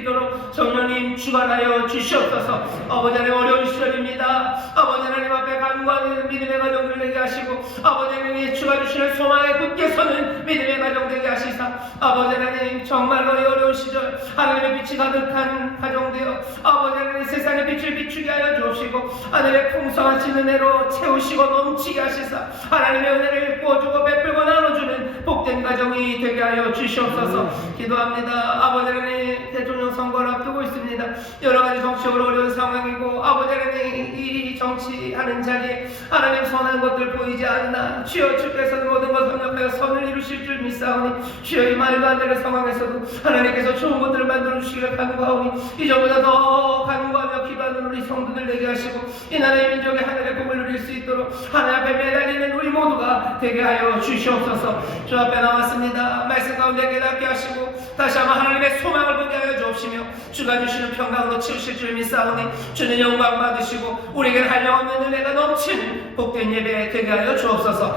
있도록 성령님 주관하여 주시옵소서. 아버지 하나님 어려운 시절입니다. 아버지 하나님 앞에 간구하는 믿음의 가정들 되게 하시고 아버지 하나님 주가 주시는 소망에 굳게 서는 믿음의 가정 되게 하시사. 아버지 하나님 정말로 이 어려운 시절 하나님의 빛이 가득한 가정 되어 아버지 하나님 세상의 빛을 비추게 하여 주옵시고 하늘의 풍성한 지은혜로 채우시고 넘치게 하시사. 하나님의 은혜를 부어주고 베풀고 나눠주는 복된 가정이 되게 하여 주시옵소서. 기도합니다. 아버지 하나님 대통령 선거를 앞두고 있습니다. 여러 가지 정치적으로 어려운 상황이고 아버지 하나님 이 정치하는 자리에 하나님 선한 것들 보이지 않나 주여 주께서는 모든 것 협력하여 선을 이루실 줄 믿사오니 주여 이 말도 안 되는 상황에서도 하나님께서 좋은 것들을 만들어 주시기를 간구하오니 이전보다 더 간구하며 기도하는 우리 성도들 되게 하시고 이 나라의 민족의 하늘의 복을 누릴 수 있도록 하나님 앞에 우리 모두가 되게 하여 주시옵소서. 주 앞에 나왔습니다. 말씀 가운데 깨닫게 하시고 다시 한번 하나님의 소망을 보게 하여 주옵시며 주가 주시는 평강으로 치우실 줄 믿사오니 주는 영광 받으시고 우리에게 한량없는 은혜가 넘치는 복된 예배 되게 하여 주옵소서